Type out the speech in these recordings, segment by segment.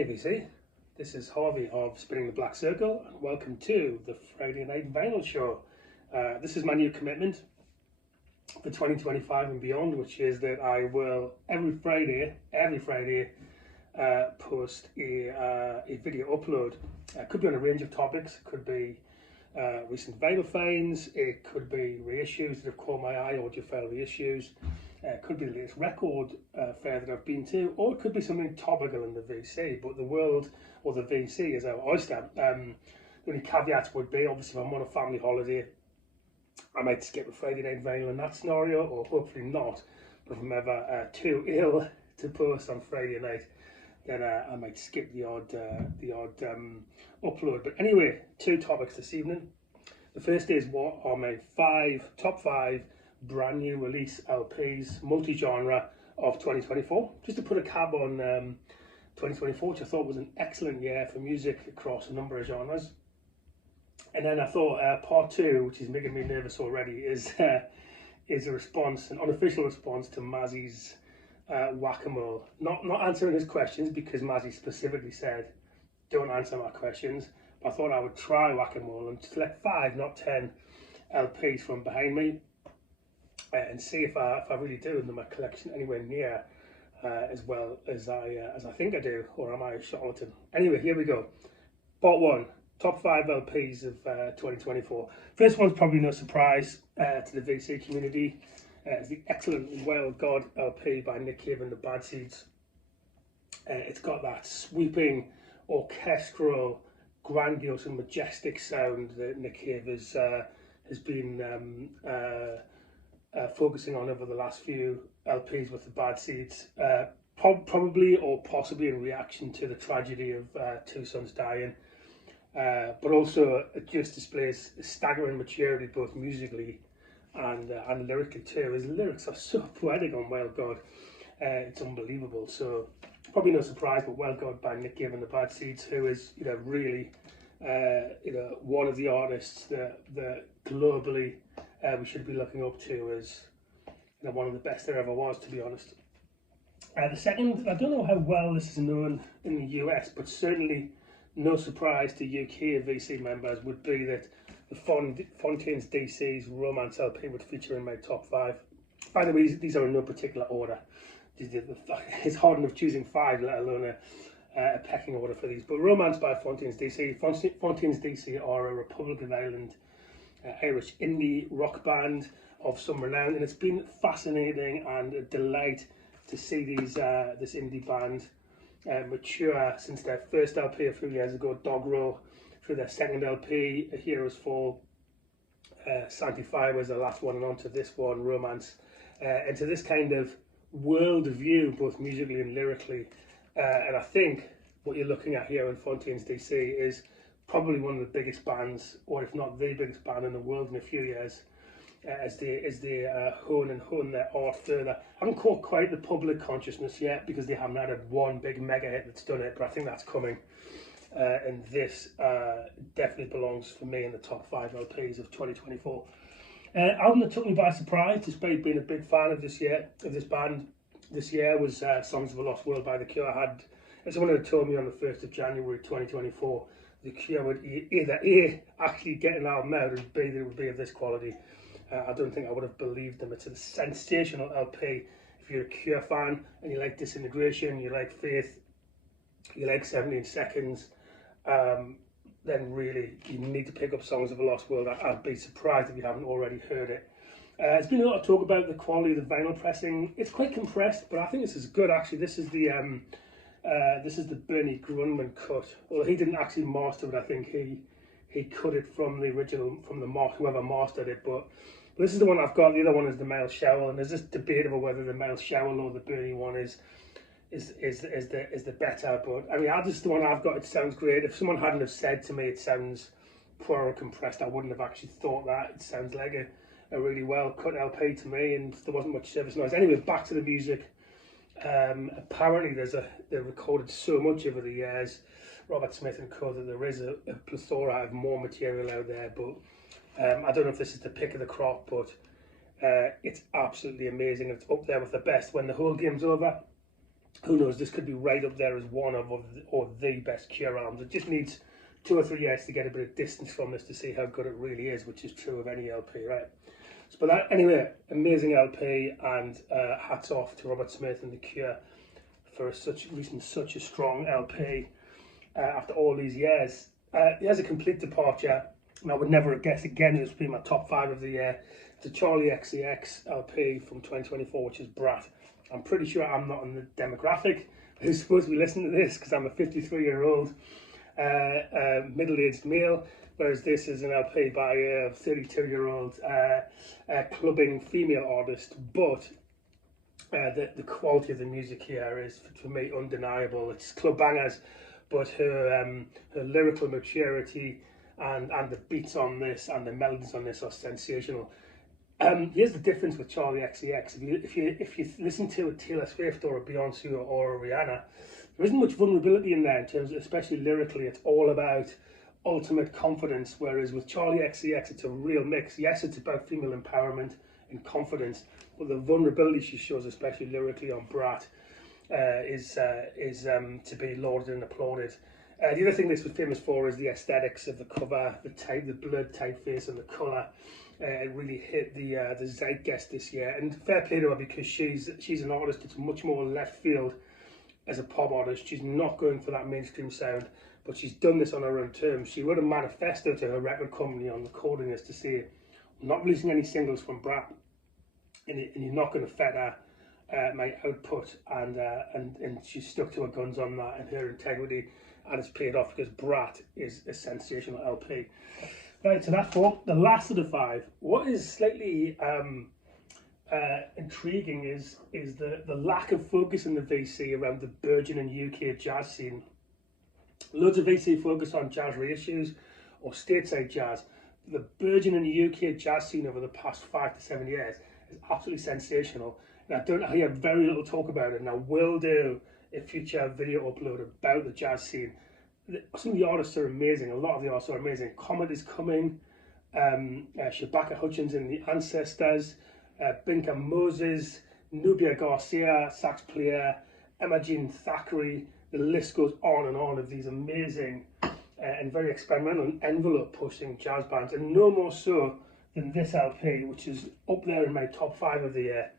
Hey VC, this is Harvey of Spinning the Black Circle, and welcome to the Friday Night Vinyl Show. This is my new commitment for 2025 and beyond, which is that I will every Friday, post a video upload. It could be on a range of topics. It could be recent vinyl finds. It could be reissues that have caught my eye, audiophile reissues. It could be the latest record fair that I've been to, or it could be something topical in the VC. But the world, or the VC, is our oyster. The only caveats would be, obviously, if I'm on a family holiday, I might skip a Friday Night Vinyl in that scenario, or hopefully not. But if I'm ever too ill to post on Friday night, then I might skip the odd upload. But anyway, two topics this evening. The first is what are my top five brand new release LPs, multi-genre of 2024. Just to put a cap on 2024, which I thought was an excellent year for music across a number of genres. And then I thought part two, which is making me nervous already, is a response, an unofficial response to Mazzy's Whack-A-Mole. Not answering his questions, because Mazzy specifically said, don't answer my questions. But I thought I would try Whack-A-Mole and select 5, not 10 LPs from behind me, and see if I really do in my collection anywhere near as well as I think I do, or am I a charlatan? Anyway, here we go. Part 1, top 5 LPs of 2024. First one's probably no surprise to the VC community. It's the excellent Wild God LP by Nick Cave and the Bad Seeds. It's got that sweeping, orchestral, grandiose and majestic sound that Nick Cave has been focusing on over the last few LPs with the Bad Seeds, probably or possibly in reaction to the tragedy of two sons dying, but also it just displays staggering maturity both musically and lyrically too. His lyrics are so poetic on Wild God, it's unbelievable. So probably no surprise, but Wild God by Nick Cave and the Bad Seeds, who is really one of the artists that globally we should be looking up to as one of the best there ever was, to be honest. The second, I don't know how well this is known in the US, but certainly no surprise to UK VC members would be that the Fontaines DC's Romance LP would feature in my top 5. By the way, these are in no particular order. It's hard enough choosing 5, let alone a pecking order for these. But Romance by Fontaines DC. Fontaines DC are a Republic of Ireland Irish indie rock band of some renown, and it's been fascinating and a delight to see this indie band mature since their first LP a few years ago, Dog Roll, through their second LP, A Hero's Fall. Sanctify was the last one, and on to this one, Romance, and to this kind of world view, both musically and lyrically. And I think what you're looking at here in Fontaines DC is probably one of the biggest bands, or if not the biggest band in the world in a few years, as they hone their art further. I haven't caught quite the public consciousness yet, because they haven't had one big mega hit that's done it, but I think that's coming. And this definitely belongs for me in the top 5 LPs of 2024. Album that took me by surprise, despite being a big fan of this band this year, was Songs of a Lost World by The Cure. As someone had told me on the 1st of January 2024, The Cure would either A, actually get an album out, and B, that it would be of this quality. I don't think I would have believed them. It's a sensational LP. If you're a Cure fan and you like Disintegration, you like Faith, you like 17 Seconds, then really you need to pick up Songs of a Lost World. I'd be surprised if you haven't already heard it. There's been a lot of talk about the quality of the vinyl pressing. It's quite compressed, but I think this is good actually. This is the Bernie Grundman cut. Well, he didn't actually master it. I think he cut it from the original, from whoever mastered it. But this is the one I've got. The other one is the Miles Showell, and there's this debate over whether the Miles Showell or the Bernie one is the better. But I mean, the one I've got, it sounds great. If someone hadn't have said to me it sounds poor or compressed, I wouldn't have actually thought that. It sounds like a really well cut LP to me, and there wasn't much service noise. Anyway, back to the music. Apparently they've recorded so much over the years, Robert Smith and co, that there is a plethora of more material out there. But I don't know if this is the pick of the crop, but it's absolutely amazing. It's up there with the best. When the Whole Game's Over who knows, this could be right up there as one of or the best Cure albums. It just needs 2 or 3 years to get a bit of distance from this to see how good it really is, which is true of any LP, right? So, but that, anyway, amazing LP, and hats off to Robert Smith and the Cure for releasing such a strong LP after all these years. He has a complete departure, and I would never have guessed again it was be my top 5 of the year. It's a Charli XCX LP from 2024, which is Brat. I'm pretty sure I'm not in the demographic who's supposed to be listening to this, because I'm a 53-year-old middle-aged male, whereas this is an LP by a 32-year-old clubbing female artist. But the quality of the music here is, for me, undeniable. It's club bangers, but her lyrical maturity and the beats on this and the melodies on this are sensational. Here's the difference with Charli XCX. If you listen to a Taylor Swift or a Beyonce or a Rihanna, there isn't much vulnerability in there in terms of, especially lyrically. It's all about ultimate confidence, whereas with Charli XCX, it's a real mix. Yes, it's about female empowerment and confidence, but the vulnerability she shows, especially lyrically on Brat, is to be lauded and applauded. The other thing this was famous for is the aesthetics of the cover, the blurred typeface and the colour. It really hit the zeitgeist this year, and fair play to her, because she's an artist that's much more left field as a pop artist. She's not going for that mainstream sound, but she's done this on her own terms. She wrote a manifesto to her record company on recording this to say, I'm not releasing any singles from Brat, and you're not going to fetter my output, and she stuck to her guns on that and her integrity, and it's paid off, because Brat is a sensational LP. Right, so that's 4. The last of the 5. What is slightly intriguing is the lack of focus in the VC around the burgeoning UK jazz scene. Loads of VC focus on jazz reissues or stateside jazz. The burgeoning UK jazz scene over the past 5 to 7 years is absolutely sensational. And I hear very little talk about it, and I will do a future video upload about the jazz scene. Some of the artists are amazing. A lot of the artists are amazing. Comet is coming. Shabaka Hutchins and the Ancestors. Binka Moses. Nubia Garcia, sax player. Emma Jean Thackeray. The list goes on and on of these amazing and very experimental and envelope-pushing jazz bands. And no more so than this LP, which is up there in my top 5 of the year.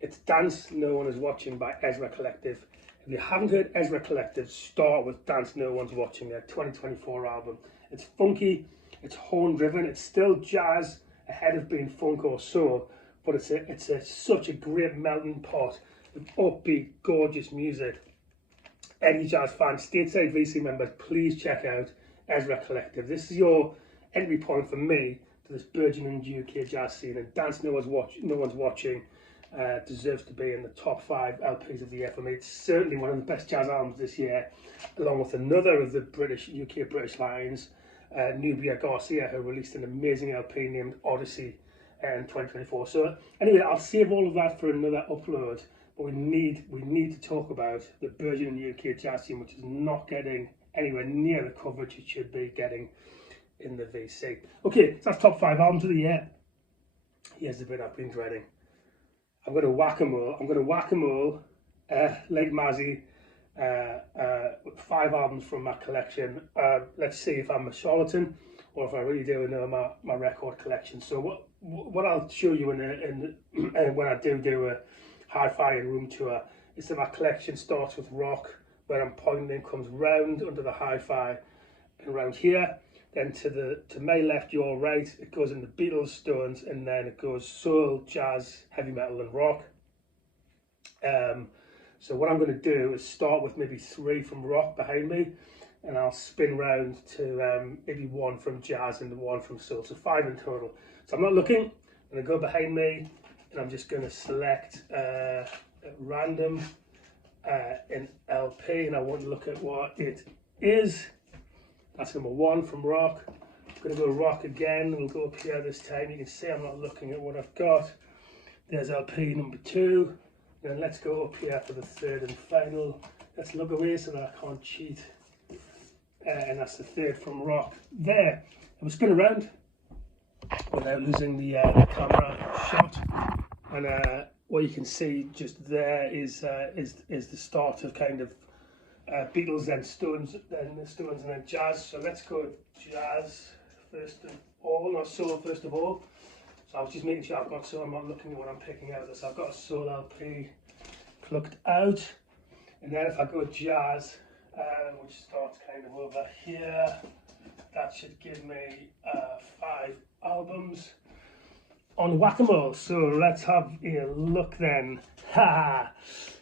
It's Dance No One Is Watching by Ezra Collective. If you haven't heard Ezra Collective, start with Dance No One's Watching, their 2024 album. It's funky, it's horn-driven, it's still jazz ahead of being funk or soul, but it's such a great melting pot of upbeat, gorgeous music. Any jazz fan, stateside VC members, please check out Ezra Collective. This is your entry point for me to this burgeoning UK jazz scene, and Dance No One's Watching deserves to be in the top 5 LPs of the year for me. It's certainly one of the best jazz albums this year, along with another of the UK British Lions, Nubia Garcia, who released an amazing LP named Odyssey in 2024. So anyway, I'll save all of that for another upload, but we need to talk about the burgeoning UK jazz scene, which is not getting anywhere near the coverage it should be getting in the VC. Okay, so that's top 5 albums of the year. Here's the bit I've been dreading. I'm going to whack-a-mole, like Mazzy, 5 albums from my collection. Let's see if I'm a charlatan or if I really do know my record collection. So what I'll show you when I do a hi-fi and room tour is that my collection starts with rock, where I'm pointing, comes round under the hi-fi and round here. Then to my left, your right, it goes in the Beatles, Stones, and then it goes soul, jazz, heavy metal, and rock. So what I'm going to do is start with maybe 3 from rock behind me, and I'll spin round to maybe 1 from jazz and 1 from soul, so 5 in total. So I'm not looking. I'm going to go behind me, and I'm just going to select at random an LP, and I want to look at what it is. That's number 1 from rock. I'm going to go rock again. We'll go up here this time. You can see I'm not looking at what I've got. There's LP number 2. Then let's go up here for the 3rd and final. Let's look away so that I can't cheat. And that's the 3rd from rock. There. I will spin around without losing the camera shot. And what you can see just there is the start of kind of Beatles, then Stones, then the Stones, and then jazz. So let's go jazz first of all, not soul first of all. So I was just making sure I've got soul. I'm not looking at what I'm picking out. So I've got a soul LP plucked out, and then if I go jazz, which starts kind of over here, that should give me 5 albums on Whack-A-Mole. So let's have a look then.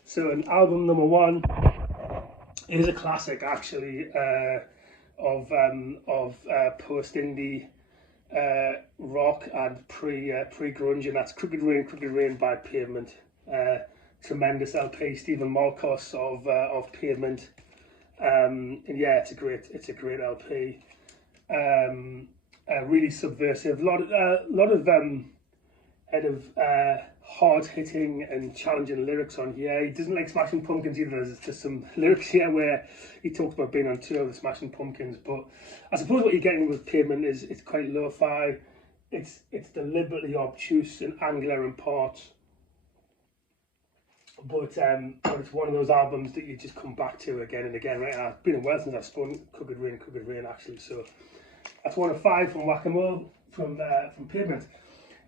So an album number 1 is a classic actually of post indie rock and pre-grunge, and that's Crooked Rain by Pavement. Tremendous LP, Stephen Malkos of Pavement, and yeah, it's a great LP. Really subversive, a lot of kind of hard-hitting and challenging lyrics on here. He doesn't like Smashing Pumpkins either. There's just some lyrics here where he talks about being on tour with Smashing Pumpkins, but I suppose what you're getting with Pavement is it's quite lo-fi. It's deliberately obtuse and angular in parts, but it's one of those albums that you just come back to again and again. Right now, it's been a while since I've spun Crooked Rain actually, so that's 1 of 5 from Whack-A-Mole from Pavement.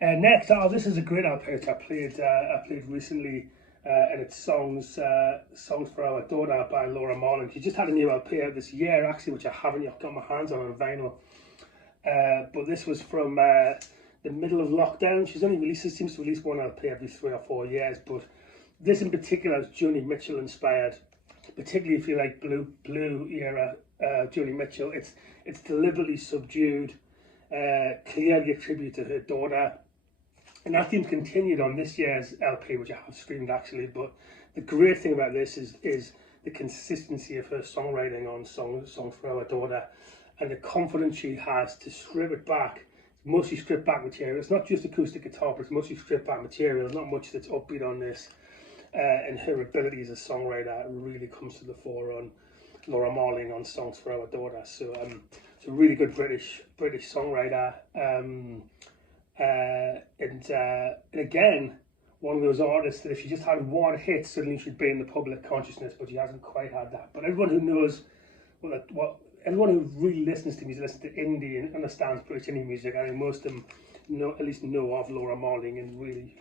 Next, this is a great LP which I played recently, and it's Songs for Our Daughter by Laura Marling. She just had a new LP out this year actually, which I haven't yet got my hands on vinyl. But this was from the middle of lockdown. She's only seems to release one LP every 3 or 4 years, but this in particular is Joni Mitchell inspired, particularly if you like blue era Joni Mitchell. It's deliberately subdued, clearly a tribute to her daughter, and that theme continued on this year's LP, which I have streamed actually. But the great thing about this is the consistency of her songwriting on Songs for Our Daughter, and the confidence she has to strip it back. It's mostly stripped back material. It's not just acoustic guitar, but it's mostly stripped back material. There's not much that's upbeat on this, and her ability as a songwriter really comes to the fore on Laura Marling on Songs for Our Daughter. So it's a really good British songwriter, and again, one of those artists that if she just had one hit, suddenly she'd be in the public consciousness, but she hasn't quite had that. But everyone who knows everyone who really listens to music, listens to indie and understands British indie music, I think most of them at least know of Laura Marling, and really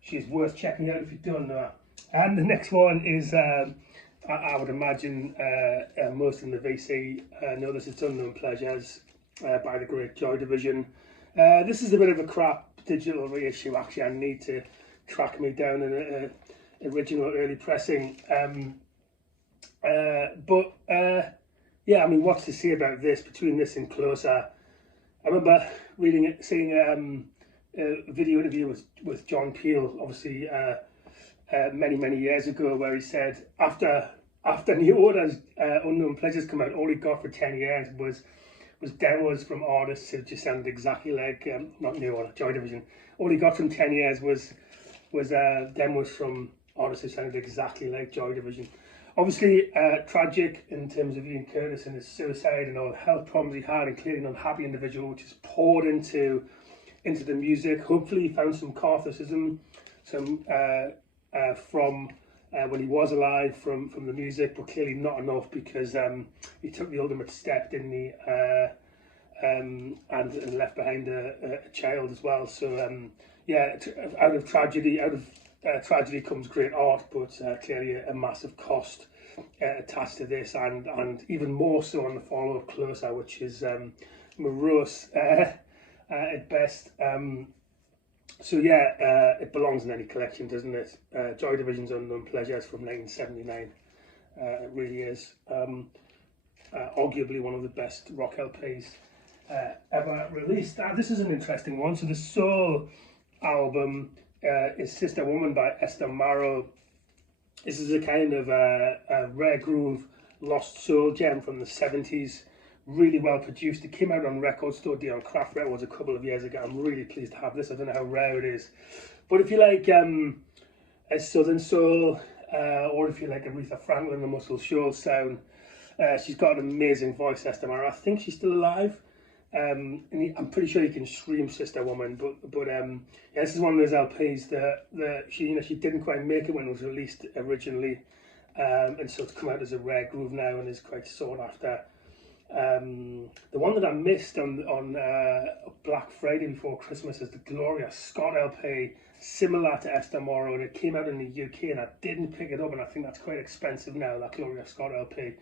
she's worth checking out if you don't know her. And the next one is, I would imagine most in the VC know this. It's Unknown Pleasures by the great Joy Division. This is a bit of a crap digital reissue actually. I need to track me down in an original early pressing. Yeah, I mean, what's to say about this? Between this and Closer, I remember seeing a video interview with John Peel, obviously many years ago, where he said after New Order's Unknown Pleasures come out, all he got for 10 years was demos from artists who just sounded exactly like not New Order, Joy Division. All he got from 10 years was demos from artists who sounded exactly like Joy Division. Obviously, tragic in terms of Ian Curtis and his suicide and all the health problems he had, and clearly an unhappy individual, which is poured into the music. Hopefully, he found some catharsis, some from when he was alive from the music, but clearly not enough, because he took the ultimate step, didn't he? And left behind a child as well. So yeah, out of tragedy comes great art, but clearly a massive cost attached to this, and even more so on the follow-up Closer, which is morose at best. So yeah, it belongs in any collection, doesn't it? Joy Division's Unknown Pleasures from 1979. It really is arguably one of the best rock LPs ever released. This is an interesting one. So the Soul album is Sister Woman by Esther Marrow. This is a kind of a rare groove lost soul gem from the 70s. Really well produced. It came out on Record Store Deal on Craft Records a couple of years ago. I'm really pleased to have this. I don't know how rare it is, but if you like a Southern Soul, or if you like Aretha Franklin, the Muscle Shoals sound, she's got an amazing voice, Esther Marrow. I think she's still alive. And I'm pretty sure you can stream Sister Woman, but yeah, this is one of those LPs that she didn't quite make it when it was released originally, and so it's come out as a rare groove now and is quite sought after. The one that I missed on Black Friday before Christmas is the Gloria Scott LP, similar to Esther Morrow, and it came out in the UK and I didn't pick it up, and I think that's quite expensive now, that Gloria Scott LP,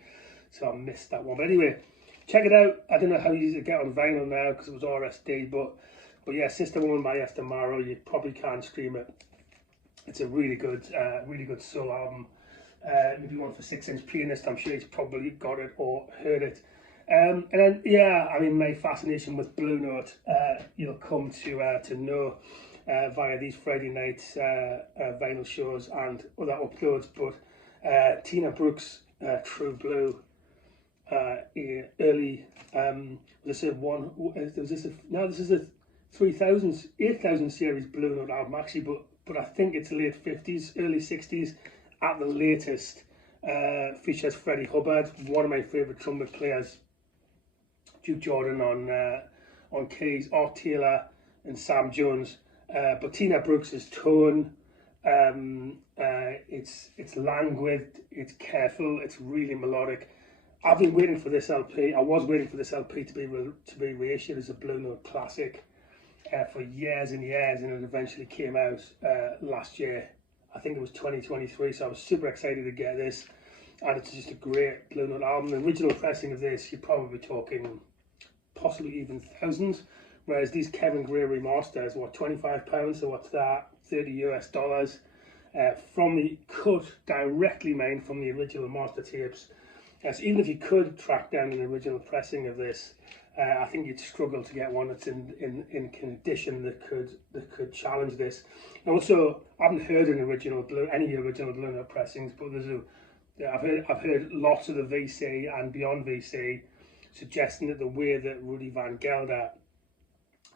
so I missed that one. But anyway, check it out. I don't know how easy to get on vinyl now because it was RSD, but yeah, Sister Woman by Esther Morrow, you probably can stream it. It's a really good soul album. If you want for 6-inch Pianist, I'm sure he's probably got it or heard it. And then, yeah, I mean, my fascination with Blue Note, you'll come to know via these Friday night vinyl shows and other uploads. But Tina Brooks, True Blue, early, this is a 8,000 series Blue Note album actually, but I think it's late 50s, early 60s at the latest. Features Freddie Hubbard, one of my favourite trumpet players, Duke Jordan on keys, Art Taylor and Sam Jones. But Tina Brooks's tone, it's languid, it's careful, it's really melodic. I've been waiting for this LP. I was waiting for this LP to be reissued as a Blue Note classic for years and years, and it eventually came out last year. I think it was 2023, so I was super excited to get this, and it's just a great Blue Note album. The original pressing of this, you're probably talking possibly even thousands, whereas these Kevin Gray remasters, what, £25, so what's that, $30 US, from the cut directly mined from the original master tapes. So even if you could track down an original pressing of this, I think you'd struggle to get one that's in condition that could challenge this. And also, I haven't heard any original Blue Note pressings, but I've heard lots of the VC and beyond VC suggesting that the way that Rudy Van Gelder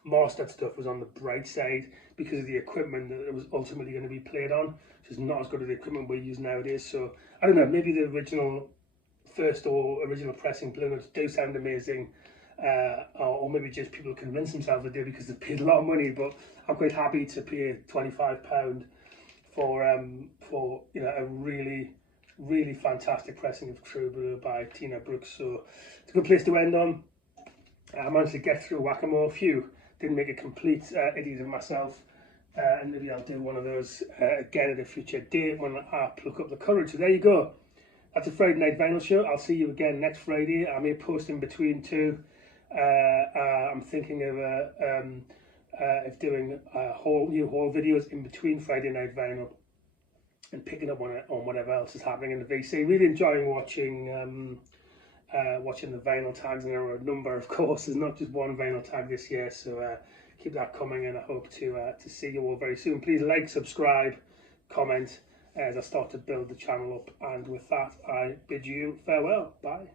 mastered stuff was on the bright side because of the equipment that it was ultimately going to be played on, which is not as good as the equipment we use nowadays. So I don't know, maybe the original pressing Blue Notes do sound amazing, or maybe just people convince themselves they do because they've paid a lot of money. But I'm quite happy to pay £25 for a really fantastic pressing of True Blue by Tina Brooks. So it's a good place to end on. I managed to get through Whack-A-Mole. Phew, didn't make a complete idiot of myself, and maybe I'll do one of those again at a future date when I pluck up the courage. So there you go. That's a Friday night vinyl show. I'll see you again next Friday. I may post in between too. I'm thinking of doing new haul videos in between Friday night vinyl and picking up on whatever else is happening in the VC. Really enjoying watching the vinyl tags, and there are a number, of course. There's not just one vinyl tag this year, so keep that coming, and I hope to see you all very soon. Please like, subscribe, comment as I start to build the channel up, and with that I bid you farewell. Bye.